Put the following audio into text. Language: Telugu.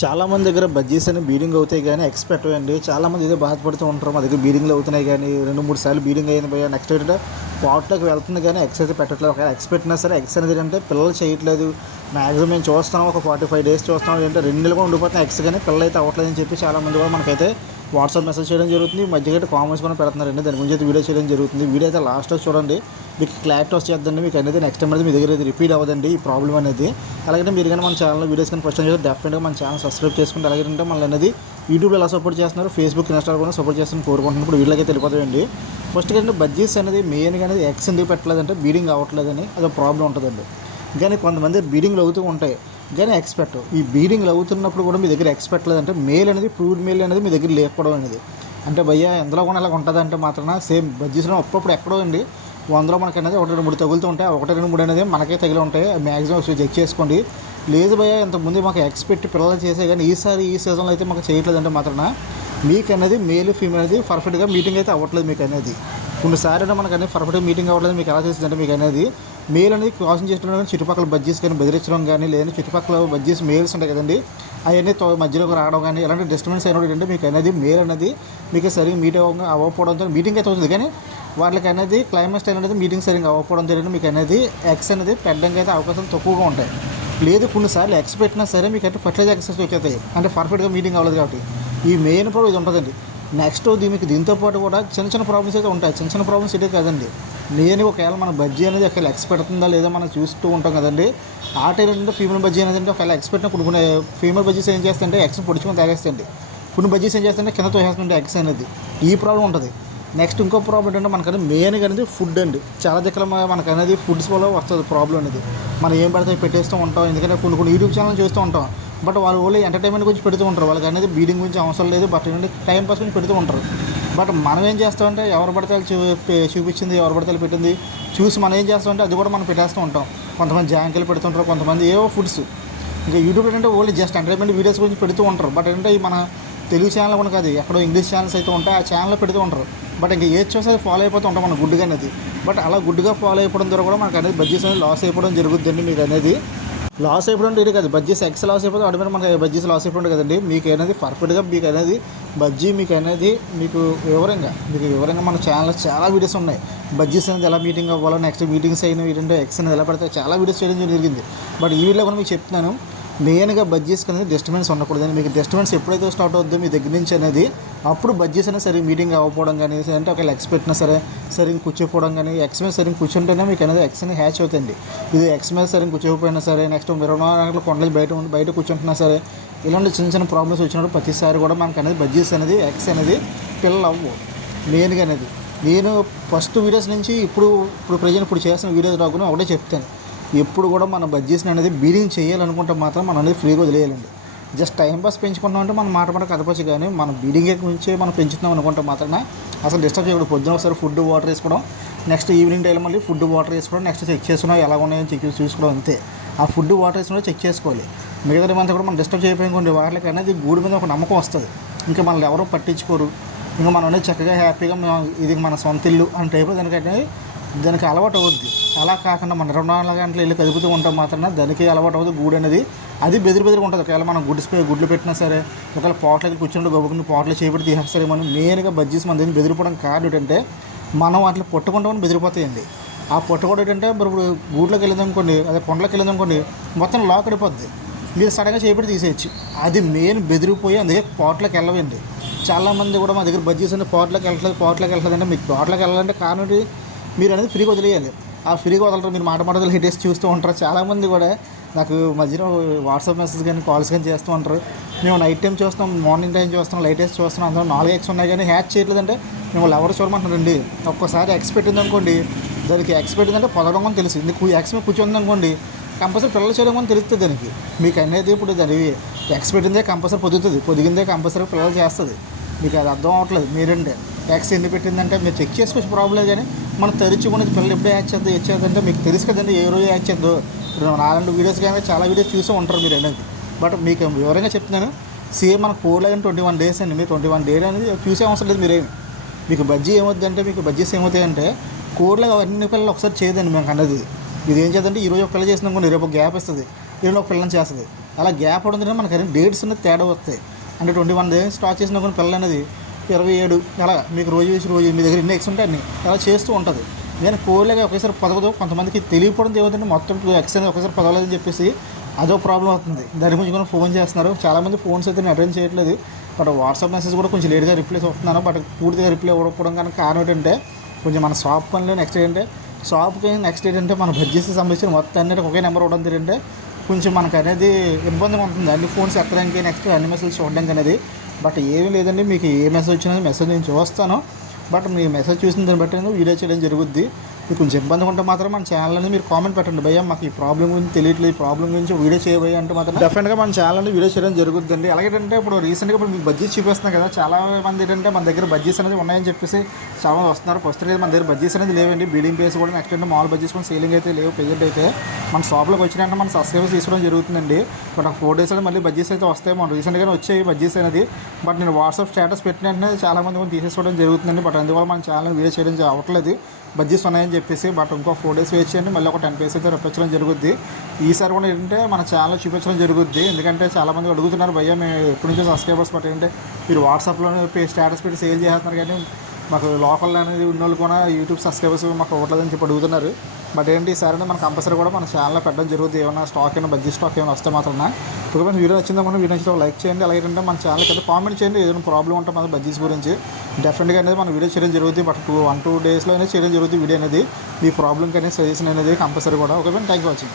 చాలామంది దగ్గర బజ్జీస్ అని బీడింగ్ అవుతాయి కానీ ఎక్స్పెక్ట్ అండి. చాలామంది ఇదే బాధపడుతూ ఉంటారు మా దగ్గర బీడింగ్లు అవుతున్నాయి కానీ రెండు మూడు సార్లు బీడింగ్ అయింది పోయా నెక్స్ట్ ఏంటంటే పాట్లోకి వెళ్తుంది కానీ ఎక్స్ అయితే పెట్టట్లేదు. ఒకవేళ ఎక్స్ పెట్టినా సరే ఎక్స్ అనేది ఏంటంటే పిల్లలు చేయట్లేదు. మ్యాక్సిమం మేము చూస్తున్నాం ఒక ఫార్టీ ఫైవ్ డేస్ చూస్తున్నాం. ఏంటంటే రెండు నెలలు కూడా ఉండిపోతున్నాయి ఎక్స్ కానీ పిల్లలు అయితే అవ్వట్లేదని చెప్పి చాలామంది కూడా మనకైతే వాట్సాప్ మెసేజ్ చేయడం జరుగుతుంది మధ్యగట్టు కామెంట్స్ కూడా పెడుతున్నారండి దాని గురించి అయితే వీడియో చేయడం జరుగుతుంది. వీడియో అయితే లాస్ట్ చూడండి మీకు క్లారిటీ వచ్చేద్దండి మీకు అనేది నెక్స్ట్ టైం అనేది మీ దగ్గర అయితే రిపీట్ అవ్వదండి ఈ ప్రాబ్లం అనేది. అలాగే మీరు కానీ మన ఛానల్ వీడియోస్ కానీ ఫస్ట్ టైం చేస్తే డెఫినెట్గా మన ఛానల్ సబ్స్క్రైబ్ చేసుకుంటే అలాగే అంటే మళ్ళీ అనేది యూట్యూబ్లో ఎలా సపోర్ట్ చేస్తున్నారు ఫేస్బుక్ ఇన్స్టాగ్రామ్ కూడా సపోర్ట్ చేస్తాను కోరుకుంటున్నాను. ఇప్పుడు వీళ్ళకి తెలిపోతాయండి ఫస్ట్ కంటే బడ్జెట్స్ అనేది మెయిన్గా అనేది ఎక్స్ ఎందుకు పెట్టలేదంటే బీడింగ్ అవ్వట్లేదని అదొక ప్రాబ్లం ఉంటుందండి. కానీ కొంతమంది బీడింగ్లు అవుతూ ఉంటాయి. కానీ ఎక్స్పెక్ట్ ఈ బీడింగ్లు అవుతున్నప్పుడు కూడా మీ దగ్గర ఎక్స్పెక్ట్ లేదంటే మేల్ అనేది ప్రూడ్ మేల్ అనేది మీ దగ్గర లేకపోవడం అనేది. అంటే భయ్య ఎందులో కూడా ఇలా ఉంటుంది అంటే మాత్రం సేమ్ బడ్జెట్స్లో అప్పుడప్పుడు ఎక్కడో అండి వందలో మనకి అనేది ఒకటి రెండు మూడు తగులుతూ ఉంటాయి. ఒకటి రెండు మూడు అనేది మనకే తగిలి ఉంటాయి. మ్యాక్సిమం చెక్ చేసుకోండి. లేదు భయ్య ఇంతకుముందు మాకు ఎక్స్పెక్ట్ పిల్లలు చేసే కానీ ఈసారి ఈ సీజన్లో అయితే మాకు చేయట్లేదంటే మాత్రం మీకు అనేది మేల్ ఫీమేల్ అనేది పర్ఫెక్ట్గా మీటింగ్ అయితే అవ్వట్లేదు మీకు అనేది కొన్నిసార్లు మనకు అనేది పర్ఫెక్ట్గా మీటింగ్ అవ్వలేదు మీకు ఎలా తెలిసిందంటే మీకు అనేది మెయిల్ అనేది క్రాసింగ్ చేసిన కానీ చుట్టుపక్కల బజ్జీస్ కానీ బెదిరించడం కానీ లేదంటే చుట్టుపక్కల బజ్జీస్ మేల్స్ ఉంటాయి కదండి. అవన్నీ తో మధ్యలోకి రావడం కానీ ఎలాంటి డిస్టర్బెన్స్ అయినప్పుడు ఏంటంటే మీకు అనేది మెయిల్ అనేది మీకు సరిగ్గా మీట్ అవ్వ అవ్వకపోవడంతో మీటింగ్ అయితే అవుతుంది కానీ వాళ్ళకి అనేది క్లైమేట్ స్టైల్ అనేది మీటింగ్ సరిగ్గా అవ్వకపోవడం జరిగింది. మీకు అనేది ఎక్స్ అనేది పెట్టడానికి అయితే అవకాశం తక్కువగా ఉంటాయి. లేదు కొన్నిసార్లు ఎక్స్ పెట్టినా సరే మీకు అంటే ఫర్టిలైజర్ ఎక్సెస్ వచ్చేస్తాయి. అంటే పర్ఫెక్ట్గా మీటింగ్ అవ్వలేదు కాబట్టి. ఈ మెయిన్ ప్రాబ్లం ఇది ఉంటుందండి. నెక్స్ట్ దీనికి దీంతో పాటు కూడా చిన్న చిన్న ప్రాబ్లమ్స్ అయితే ఉంటాయి. చిన్న చిన్న ప్రాబ్లమ్స్ ఇదే కదండి. నేను ఒకవేళ మన బజ్జీ అనేది ఒకవేళ ఎక్స్ పెడుతుందా లేదా మనం చూస్తూ ఉంటాం కదండి. ఆ టైం ఏంటంటే ఫీమేల్ బజ్జీ అనేది అంటే ఒకవేళ ఎక్స్ పెట్టిన కొన్ని కొన్ని ఫీమేల్ బజ్జీస్ ఏం చేస్తుంటే ఎక్స్ పొడుచుకొని తాగేస్తాయండి కొన్ని బజ్జీస్ ఏం చేస్తుంటే కింద తోసేస్తుంది ఎక్స్ అనేది. ఈ ప్రాబ్లం ఉంటుంది. నెక్స్ట్ ఇంకో ప్రాబ్లం ఏంటంటే మనకనేది మెయిన్గా అనేది ఫుడ్ అండి. చాలా దగ్గర మనకు అనేది ఫుడ్స్ వల్ల వస్తుంది ప్రాబ్లం అనేది. మనం ఏం పడితే పెట్టేస్తూ ఉంటాం. ఎందుకంటే కొన్ని కొన్ని యూట్యూబ్ ఛానల్ చూస్తూ ఉంటాం. బట్ వాళ్ళు ఓన్లీ ఎంటర్టైన్మెంట్ గురించి పెడుతూ ఉంటారు. వాళ్ళకి అనేది బీడింగ్ గురించి అవసరం లేదు. బట్ ఏంటంటే టైం పాస్ గురించి పెడుతూ ఉంటారు. బట్ మనం ఏం చేస్తామంటే ఎవరు పడితే చూ చూపించింది ఎవరు పడితే పెట్టింది చూసి మనం ఏం చేస్తామంటే అది కూడా మనం పెట్టేస్తూ ఉంటాం. కొంతమంది జాంకలు పెడుతుంటారు కొంతమంది ఏవో ఫుడ్స్. ఇంకా యూట్యూబ్ ఏంటంటే ఓన్లీ జస్ట్ ఎంటర్టైన్మెంట్ వీడియోస్ గురించి పెడుతూ ఉంటారు. బట్ ఏంటంటే మన తెలుగు ఛానల్ కూడా కాదు ఎక్కడో ఇంగ్లీష్ ఛానల్స్ అయితే ఉంటాయి ఆ ఛానల్లో పెడుతూ ఉంటారు. బట్ ఇంకా ఏది చూస్తే అది ఫాలో అయిపోతూ ఉంటాం మన గుడ్డుగా అనేది. బట్ అలా గుడ్డుగా ఫాలో అయిపోవడం ద్వారా కూడా మనకు అనేది బడ్జెట్స్ అనేది లాస్ అయిపోవడం జరుగుతుందండి మీకు అనేది లాస్ అయిపోవడం ఇది కాదు. బడ్జెస్ ఎక్స్ లాస్ అయిపోతే వాటి మీద మనకి బడ్జెస్ లాస్ అయిపోయింది కదండి. మీకు అనేది పర్ఫెక్ట్గా మీకు అనేది బజ్జీ మీకు అనేది మీకు వివరంగా మీకు వివరంగా మన ఛానల్లో చాలా వీడియోస్ ఉన్నాయి. బడ్జెస్ అనేది ఎలా మీటింగ్ అవ్వాలో నెక్స్ట్ మీటింగ్స్ అయిన ఏంటంటే ఎక్స్ అనేది ఎలా పడితే చాలా వీడియోస్ చేయడం జరిగింది. బట్ ఈ వీడియోలో కూడా మీకు చెప్తున్నాను. మెయిన్గా బడ్జెస్ అనేది డిస్టర్బెన్స్ ఉండకూడదు. మీకు డిస్టర్బెన్స్ ఎప్పుడైతే స్టార్ట్ అవుతుందో మీ దగ్గర నుంచి అనేది అప్పుడు బడ్జెస్ అయినా సరే మీటింగ్ అవ్వకపోవడం కానీ అంటే ఒకవేళ ఎక్స్ పెట్టినా సరే సరిగ్గా కూర్చోపోవడం కానీ ఎక్స్ మీద సరిగ్గా కూర్చుంటేనే మీకు అనేది ఎక్స్ అనేది హ్యాచ్ అవుతుంది. ఇది ఎక్స్ మీద సరిగ్గా కూర్చోకపోయినా సరే నెక్స్ట్ ఇరవై నాలుగు కొండలు బయట బయట కూర్చుంటున్నా సరే ఇలాంటి చిన్న చిన్న ప్రాబ్లమ్స్ వచ్చినప్పుడు ప్రతిసారి కూడా మనకు అనేది బడ్జెస్ అనేది ఎక్స్ అనేది పిల్లలు అవ్వవు. మెయిన్గా అనేది. నేను ఫస్ట్ వీడియోస్ నుంచి ఇప్పుడు ఇప్పుడు ప్రజెంట్ ఇప్పుడు చేస్తున్న వీడియోస్ రాకుండా ఒకటే చెప్తాను. ఎప్పుడు కూడా మన బడ్జెట్స్ని అనేది బీడింగ్ చేయాలనుకుంటే మాత్రం మనం అనేది ఫ్రీగా వదిలేయాలండి. జస్ట్ టైం పాస్ పెంచుకుంటాం అంటే మనం మాట మాట కదపచ్చు కానీ మనం బీడింగ్ గురించి మనం పెంచుతున్నాం అనుకుంటే మాత్రమే అసలు డిస్టర్బ్ చేయకూడదు. పొద్దున ఒకసారి ఫుడ్ వాటర్ వేసుకోవడం నెక్స్ట్ ఈవినింగ్ టైం మళ్ళీ ఫుడ్ వాటర్ వేసుకోవడం నెక్స్ట్ చెక్ చేసుకున్నాం ఎలా ఉన్నాయో చెక్ చూసుకోవడం అంతే. ఆ ఫుడ్ వాటర్ వేసుకున్నా చెక్ చేసుకోవాలి. మిగతా మంతా కూడా మనం డిస్టర్బ్ చేయకపోయింది వాళ్ళకి అనేది గూడు మీద ఒక నమ్మకం వస్తుంది. ఇంకా మనల్ని ఎవరూ పట్టించుకోరు. ఇంకా మనం అనేది చక్కగా హ్యాపీగా మేము ఇది మన సొంత ఇల్లు అని టైపు దానికంటే దానికి అలవాటు అవుద్ది. అలా కాకుండా మనం రెండు నాలుగు గంటలు వెళ్ళి కదుపుతూ ఉంటాం మాత్రం దానికి అలవాటు అవుతుంది గూడు అనేది. అది బెదిరి బెదిరి ఉంటుంది. ఒకవేళ మనం గుడ్స్ గుడ్లు పెట్టినా సరే ఒకవేళ పోట్లకి కూర్చుంటే గొప్పకుని పోట్లు చేపట్టి తీసేస్తారు మనం మెయిన్గా బజ్జీస్ మన దగ్గర బెదిరిపోవడం కారణం ఏంటంటే మనం వాటిని పట్టుకుంటామని బెదిరిపోతాయండి. ఆ పట్టుకోవడం ఏంటంటే మరి ఇప్పుడు గూట్లోకి వెళ్ళిందనుకోండి అదే కొండలోకి వెళ్ళింది మొత్తం లాక్ అడిపోద్ది మీరు సడన్గా చేపట్టి తీసేయచ్చు. అది మెయిన్ బెదిరిపోయి అందుకే పోట్లోకి వెళ్ళవండి. చాలామంది కూడా మా దగ్గర బజ్జీస్ అంటే పోట్లోకి వెళ్ళట్లేదు పోట్లోకి వెళ్ళట్లేదు అంటే మీకు పోట్లోకి వెళ్ళాలంటే కారణం మీరు అనేది ఫ్రీగా వదిలేయాలి ఆ ఫ్రీగా వదలరు మీరు మాట మాటలు హిటేసి చూస్తూ ఉంటారు. చాలామంది కూడా నాకు మధ్యలో వాట్సాప్ మెసేజ్ కానీ కాల్స్ కానీ చేస్తూ ఉంటారు. మేము నైట్ టైం చూస్తాం మార్నింగ్ టైం చూస్తాం లైట్ వేసి చూస్తున్నాం. అందులో నాలుగు ఎక్స్ ఉన్నాయి కానీ హ్యాచ్ చేయట్లేదంటే మేము ఎవరు చూడమంటారండి ఒక్కసారి ఎక్స్ పెట్టింది అనుకోండి దానికి ఎక్స్ పెట్టిందంటే పొదడం అని తెలుసు. ఇందుకు ఎక్స్ మీద కూర్చుంది అనుకోండి కంపల్సరీ పిల్లలు చేయడం అని తెలుస్తుంది దానికి. మీకు అనేది ఇప్పుడు దాని ఎక్స్ పెట్టిందే కంపల్సరీ పొదుగుతుంది పొదిగిందే కంపల్సరీ పిల్లలు చేస్తుంది. మీకు అది అర్థం అవ్వట్లేదు మీరంటే. ఎక్స్ ఎన్ని పెట్టిందంటే మీరు చెక్ చేసుకోవచ్చు ప్రాబ్లం కానీ మనం ఉన్నది పిల్లలు ఎప్పుడు యాడ్ చేద్దాం ఇచ్చేదంటే మీకు తెలుసు కదండి ఏ రోజు యాడ్ చేద్దో. నాలుగు వీడియోస్ కానీ చాలా వీడియోస్ చూసే ఉంటారు మీరు అనేది. బట్ మీకు వివరంగా చెప్తున్నాను సేమ్ మన కోడ్ లాగా ట్వంటీ వన్ డేస్ అండి మీరు ట్వంటీ వన్ డేస్ అనేది చూసే అవసరం లేదు మీరేమి. మీకు బజ్జీ ఏమవుద్ది అంటే మీకు బజ్జీస్ ఏమవుతాయంటే కోడ్లో అన్ని పిల్లలు ఒకసారి చేయదండి మేము అన్నది ఇది ఏం చేద్దంటే ఈరోజు ఒక పిల్ల చేసిన రేపు గ్యాప్ ఇస్తుంది ఈరోజు ఒక పిల్లని చేస్తుంది. అలా గ్యాప్ ఉండదు మనకి అన్ని డేట్స్ అనేది తేడా వస్తాయి. అంటే ట్వంటీ వన్ డేస్ స్టార్ట్ చేసిన కొన్ని పిల్లలు అనేది ఇరవై ఏడు అలా మీకు రోజు వేసి రోజు మీ దగ్గర ఇన్ని ఎక్స్ ఉంటాయి అన్ని అలా చేస్తూ ఉంటుంది. నేను కోళ్ళగా ఒకేసారి పదవదు కొంతమందికి తెలియకపోవడం ఏమవుతుంది మొత్తం టూ ఎక్స్ అనేది ఒకేసారి పదవలేదని చెప్పేసి అదో ప్రాబ్లం అవుతుంది. దాని గురించి కూడా ఫోన్ చేస్తున్నారు. చాలామంది ఫోన్స్ అయితే నేను అటెండ్ చేయట్లేదు. బట్ వాట్సాప్ మెసేజ్ కూడా కొంచెం లేట్గా రిప్లై అవుతున్నాను బట్ పూర్తిగా రిప్లై అవ్వకపోవడం కనుక కారణం ఏంటంటే కొంచెం మన షాప్ పనిలో నెక్స్ట్ ఏంటంటే షాప్కి నెక్స్ట్ ఏంటంటే మన బడ్జెట్కి సంబంధించిన మొత్తం అన్నిటి ఒకే నెంబర్ ఇవ్వడం ఏంటంటే కొంచెం మనకు అనేది ఇబ్బందిగా ఉంటుంది. అన్ని ఫోన్స్ ఎత్తడానికి నెక్స్ట్ అన్ని మెసేజ్ చూడడానికి అనేది బట్ ఏమీ లేదండి మీకు ఏ మెసేజ్ వచ్చినా మెసేజ్ నేను చూస్తాను. బట్ మీ మెసేజ్ చూసిన దాన్ని బట్టి నేను వీడియో చేయడం జరుగుద్ది. మీకు కొంచెం ఇబ్బంది ఉంటే మాత్రం మన ఛానల్ అనేది మీరు కామెంట్ పెట్టండి. భయ్య మాకు ఈ ప్రాబ్లం గురించి తెలియట్లేదు. ఈ ప్రాబ్లం గురించి వీడియో చేయబోయే అంటే మాత్రం డెఫినెట్గా మన ఛానల్ అనేది వీడియో చేయడం జరుగుతుందండి. అలాగే ఇప్పుడు రీసెంట్గా ఇప్పుడు మీకు బడ్జెట్ చూపిస్తున్నాం కదా చాలా మంది ఏంటంటే మన దగ్గర బడ్జెట్స్ అనేది ఉన్నాయని చెప్పేసి చాలా మంది వస్తున్నారు. ఫస్ట్ అయితే మన దగ్గర బడ్జెట్స్ అనేది లేవండి. బీడింగ్ పేస్ కూడా నెక్స్ట్ అంటే మామూలు బడ్జెట్స్ కూడా సేలింగ్ అయితే లేవు. ప్రెజెంట్ అయితే మన షాప్లోకి వచ్చినాక మన సబ్స్క్రైబర్స్ తీసుకోవడం జరుగుతుందండి. బట్ ఒక ఫోర్ డేస్ అనేది మళ్ళీ బడ్జెట్స్ అయితే వస్తాయి. మన రీసెంట్గానే వచ్చాయి బడ్జెట్స్ అనేది. బట్ నేను వాట్సాప్ స్టేటస్ పెట్టిన వెంటనే చాలా మంది కూడా తీసేసుకోవడం జరుగుతుందండి. బట్ అందువల్ల మన ఛానల్ వీడియో చేయడం అవ్వట్లేదు బడ్జెట్స్ ఉన్నాయని చెప్పేసి బట్ ఇంకో ఫోర్ డేస్ వెయిట్ చేయండి. మళ్ళీ ఒక టెన్ పేస్ అయితే రప్పించడం జరుగుద్ది. ఈసారి కూడా ఏంటంటే మన ఛానల్ చూపించడం జరుగుద్ది. ఎందుకంటే చాలామంది అడుగుతున్నారు భయ్య మేము ఎప్పటి నుంచో సబ్స్క్రైబర్స్ బట్ ఏంటంటే మీరు వాట్సాప్లోనే స్టేటస్ పెట్టి సేల్ చేస్తున్నారు కానీ మాకు లోకల్ అనేది ఉన్న వాళ్ళు కూడా యూట్యూబ్ సబ్స్క్రైబర్స్ మాకు ఇవ్వట్లేదని చెప్పి అడుగుతున్నారు. బట్ ఏంటి ఈసారి మన కంపల్సరీ కూడా మన ఛానల్లో పెట్టడం జరుగుతుంది ఏమైనా స్టాక్ ఏమైనా బడ్జెట్ స్టాక్ ఏమైనా వస్తే మాత్రం ఇప్పుడు మన వీడియో నచ్చిందా మనం వీడియో నచ్చితే లైక్ చేయండి అలాగే అంటే మన ఛానల్ కింద కామెంట్ చేయండి. ఏదైనా ప్రాబ్లం ఉంటే మన బడ్జెట్స్ గురించి డెఫినెట్గా అనేది మన వీడియో చేయడం జరుగుతుంది. బట్ టూ వన్ టూ డేస్లో అనేది చేయడం జరుగుతుంది. వీడియో అనేది మీ ప్రాబ్లమ్కి అనేది సజెషన్ అనేది కంపల్సరీ కూడా. Okay thank you watching